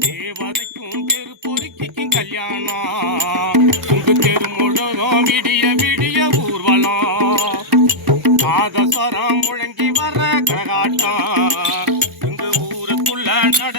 தேவதைக்கும் தெரு பொறுக்கிக்கும் கல்யாணம். உங்க தெரு முழுதும் விடிய விடிய ஊர்வலம். பாதஸ்வரம் முழங்கி வர கரகாட்டம். எங்க ஊருக்குள்ள நடக்குதம்மா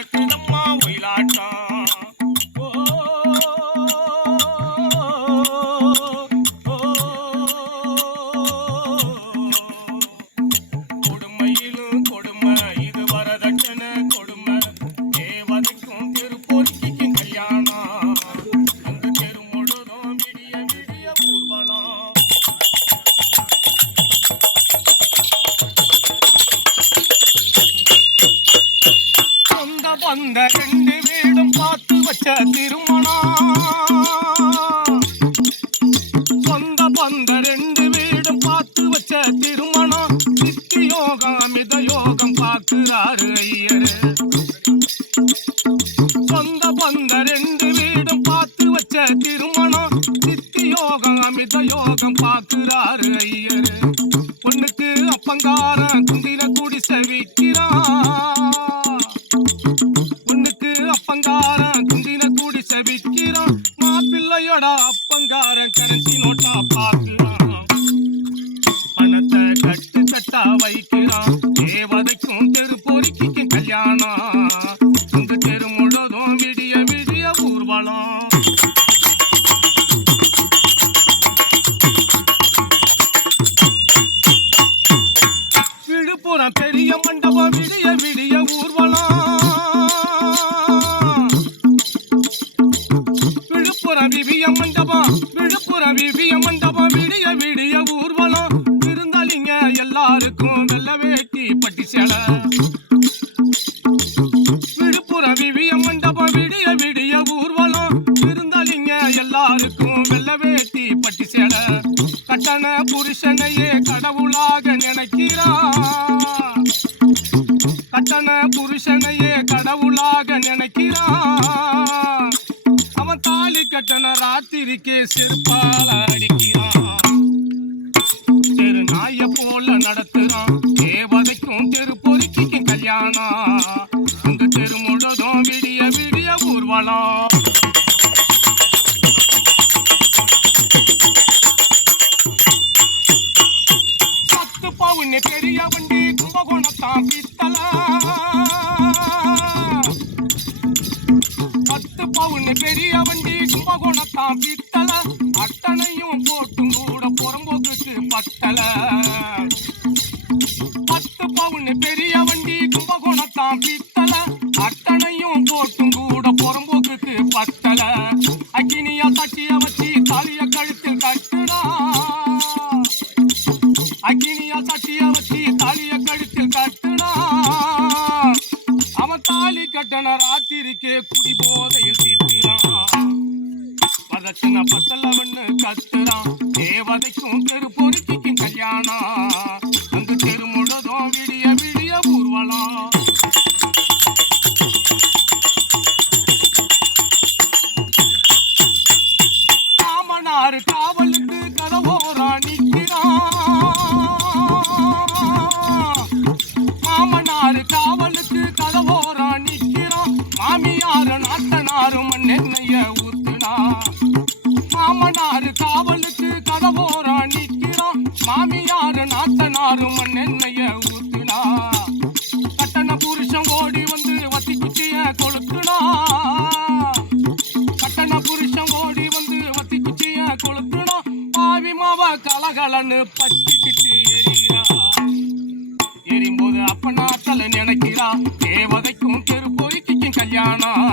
இந்த ரெண்டு வீடும் பார்த்து வச்ச திருமணம் சொந்த பந்த ரெண்டு வீடும் பார்த்து வச்ச திருமணம் சித்தி யோகம் அமித யோகம் பார்க்கிறாரு ஐயரு. சொந்த பந்த ரெண்டு வீடும் பார்த்து வச்ச திருமணம் சித்தி யோகம் அமித யோகம் பார்க்கிறாரு ஐயரு. பொண்ணுக்கு அப்பங்காரன் குந்திர குடிசை விற்கிறான் பொறுக்கிக்கும் கல்யாணம் தெரு முழுதும் விடிய விடிய ஊர்வலம். விழுப்புரம் பெரிய மண்டபம் விடிய விடிய ஊர்வலம். விழுப்புரம் விவிய கட்டண புருஷனையே கடவுளாக நினைக்கிறான் கட்டண புருஷனையே கடவுளாக நினைக்கிறான் அவன் தாலி கட்டண ராத்திரிக்கு செருப்பால அடிக்கிறான். தெரு நாய போல நடத்துறான். தேவதைக்கும் தெரு பொறுக்கிக்கும் கல்யாணம். பத்து பெரிய வண்டி கும்பகோணத்தான் பித்தல. பத்து பவுன் பெரிய வண்டி கும்பகோணத்தான் பித்தல. தாலி கட்டண ராத்திரிக்கே குடி போதையில் தீட்டுறான். பதச்சின பத்தலவன்னு கத்துறான். தேவதைக்கும் தெரு பொறுக்கிக்கும் கல்யாணம். அங்கு தெரு முழுதும் விடிய விடிய ஊர்வலம். காமனார் காவலுக்கு கதவோரா புருஷன் ஓடி வந்து வத்தி குச்சிய கொளுத்துனா கட்டண புருஷன் ஓடி வந்து வத்தி குச்சிய கொளுத்துனா பாவி மாவ கலகலன்னு பச்சிக்கிட்டு எறிகிறா. எரியும்போது அப்பனா தலை நினைக்கிறா. தேவதைக்கும் தெரு போய்க்கும் கல்யாணம்.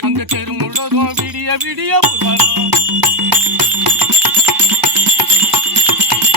அங்க தெரு முழுதும் விடிய விடிய